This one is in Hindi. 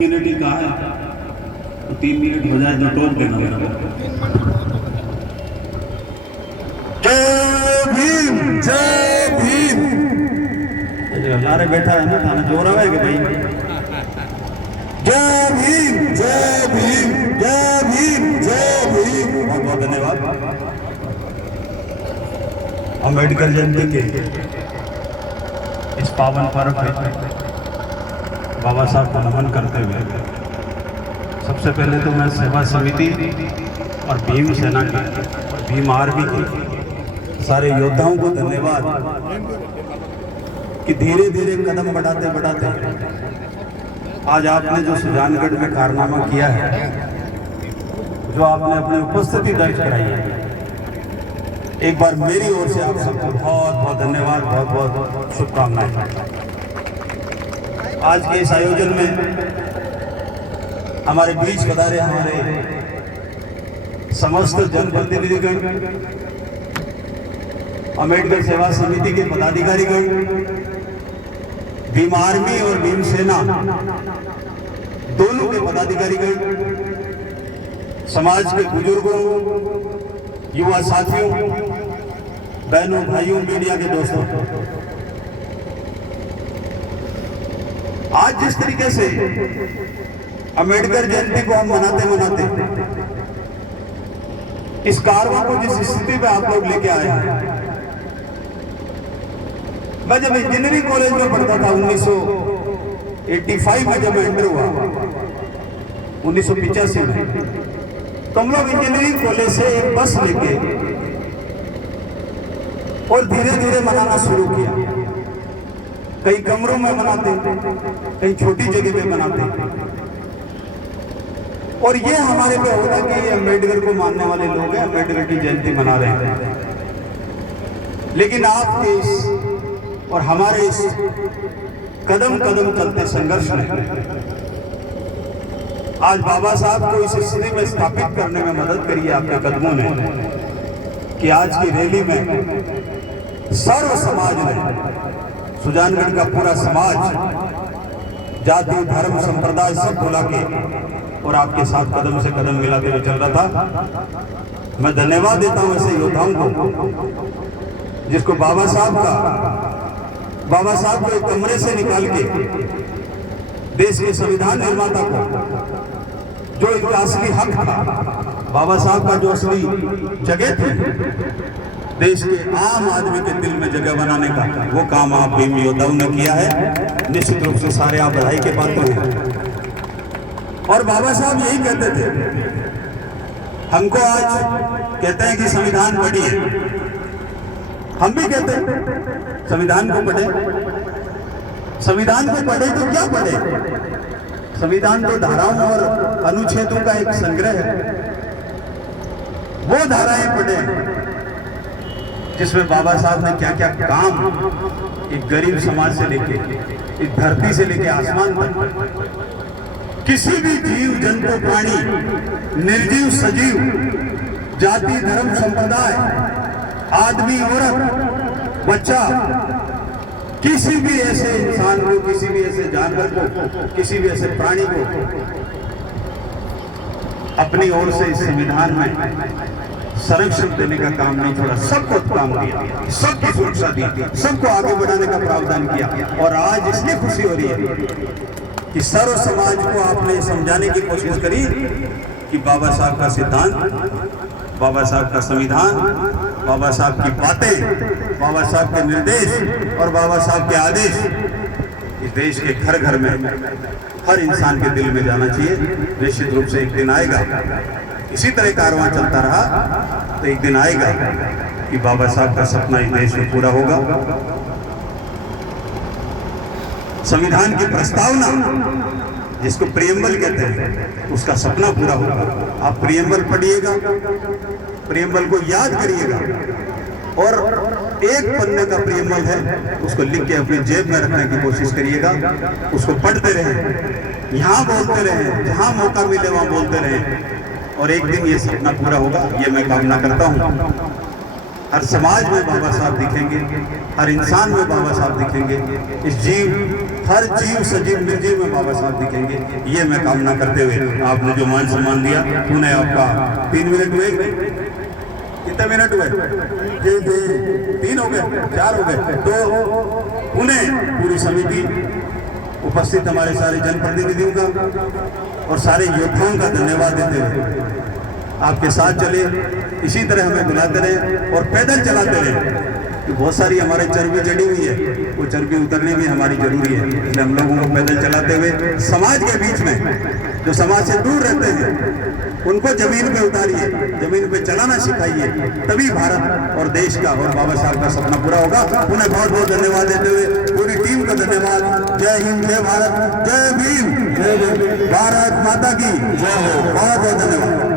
यूनिटी का है तो 3 मिनट हो जाए तो टोक देना मेरा को। जय भीम जय भीम। हमारे बैठा है ना थाना जोर है कि भाई जय भीम जय भीम जय भीम जय भीम। बहुत बहुत धन्यवाद। अम्बेडकर जयंती के इस पावन पर्व में बाबा साहब को नमन करते हुए सबसे पहले तो मैं सेवा समिति और भीम सेना की और भीम आर्मी की सारे योद्धाओं को धन्यवाद कि धीरे धीरे कदम बढ़ाते बढ़ाते आज आपने जो सुजानगढ़ में कारनामा किया है, जो आपने अपनी उपस्थिति दर्ज कराई है, एक बार मेरी ओर से आप सबको बहुत बहुत धन्यवाद, बहुत बहुत शुभकामनाएं। आज के इस आयोजन में हमारे बीच पधारे हमारे समस्त जनप्रतिनिधिगण, अम्बेडकर सेवा समिति के पदाधिकारीगण, भीम आर्मी और भीम सेना दोनों के पदाधिकारीगण, समाज के बुजुर्गों, युवा साथियों, बहनों, भाइयों, मीडिया के दोस्तों, आज जिस तरीके से अम्बेडकर जयंती को हम मनाते मनाते इस कारवां को जिस स्थिति में आप लोग लेके आए हैं, मैं जब इंजीनियरिंग कॉलेज में पढ़ता था 1985 में, जब एंटर हुआ 1985 में, तो हम लोग इंजीनियरिंग कॉलेज से एक बस लेके और धीरे धीरे मनाना शुरू किया। कई कमरों में मनाते, कई छोटी जगह पे मनाते, और ये हमारे पे होता कि ये अम्बेडकर को मानने वाले लोग हैं, अम्बेडकर की जयंती मना रहे हैं। लेकिन आपके इस और हमारे इस कदम कदम चलते संघर्ष में आज बाबा साहब को इस स्थिति में स्थापित करने में मदद करी है आपके कदमों ने, कि आज की रैली में सर्व समाज ने, सुजानगढ़ का पूरा समाज, जाति, धर्म, संप्रदाय सब बुला के और आपके साथ कदम से कदम मिलाते हुए चल रहा था। मैं धन्यवाद देता हूं ऐसे योद्धाओं को जिसको बाबा साहब को एक कमरे से निकाल के देश के संविधान निर्माता को, जो इनका असली हक था, बाबा साहब का जो असली जगह थी देश के आम आदमी के दिल में जगह बनाने का, वो काम आप भीम योद्धाओं ने किया है। निश्चित रूप से सारे आप बधाई के पात्र हैं। और बाबा साहब यही कहते थे, हमको आज कहते हैं कि संविधान पढ़िए, हम भी कहते हैं संविधान को पढ़े। संविधान को पढ़े तो क्या पढ़े? संविधान तो धाराओं और अनुच्छेदों का एक संग्रह है। वो धाराएं पढ़े जिसमें बाबा साहब ने क्या क्या काम एक गरीब समाज से लेके, इस धरती से लेके आसमान तक, किसी भी जीव, जंतु, प्राणी, निर्जीव, सजीव, जाति, धर्म, संप्रदाय, आदमी, औरत, बच्चा, किसी भी ऐसे इंसान को, किसी भी ऐसे जानवर को, किसी भी ऐसे प्राणी को अपनी ओर से इस संविधान में संरक्षण देने का काम नहीं छोड़ा, सबको काम दिया, सबकी सुरक्षा दी, सबको आगे बढ़ाने का प्रावधान किया। और आज इसलिए खुशी हो रही है कि सर्व समाज को आपने समझाने की कोशिश करी कि बाबा साहब का सिद्धांत, बाबा साहब का संविधान, बाबा साहब की बातें, बाबा साहब के निर्देश और बाबा साहब के आदेश इस देश के घर घर में हर इंसान के दिल में जाना चाहिए। निश्चित रूप से एक दिन आएगा, इसी तरह कारवां चलता रहा तो एक दिन आएगा कि बाबा साहब का सपना इस देश में पूरा होगा। संविधान की प्रस्तावना, जिसको प्रियम्बल कहते हैं, उसका सपना पूरा होगा। आप प्रियम्बल पढ़िएगा, प्रियम्बल को याद करिएगा, और एक पन्ने का प्रियम्बल है, उसको लिख के अपनी जेब में रखने की कोशिश करिएगा। उसको पढ़ते रहें, यहाँ बोलते रहें, जहाँ मौका मिले वहाँ बोलते रहें, और एक दिन ये सपना पूरा होगा, ये मैं कामना करता हूँ। हर समाज में बाबा साहब दिखेंगे, हर इंसान में बाबा साहब दिखेंगे। इस जीव हर जीव सजीव निर्जीव में बाबा साहब दिखेंगे। ये मैं कामना करते हुए आपने जो मान सम्मान दिया, पुणे आपका 3 मिनट हुए, कितने मिनट हुए? 3 हो गए, 4 हो गए। तो पुणे पूरी समिति, उपस्थित हमारे सारे जनप्रतिनिधियों का और सारे योद्धाओं का धन्यवाद देते हुए आपके साथ चले, इसी तरह हमें बुलाते रहे और पैदल चलाते रहे। कि बहुत सारी हमारे चर्बी जड़ी हुई है, वो चर्बी उतरनी भी हमारी जरूरी है। इसलिए हम लोगों को पैदल चलाते हुए समाज के बीच में जो समाज से दूर रहते हैं उनको जमीन पे उतारिए, जमीन पे चलाना सिखाइए, तभी भारत और देश का और बाबा साहब का सपना पूरा होगा। उन्हें बहुत बहुत धन्यवाद देते हुए पूरी टीम का धन्यवाद। जय हिंद, जय भारत, जय भीम, जय भारत माता की जय हो। बहुत बहुत धन्यवाद।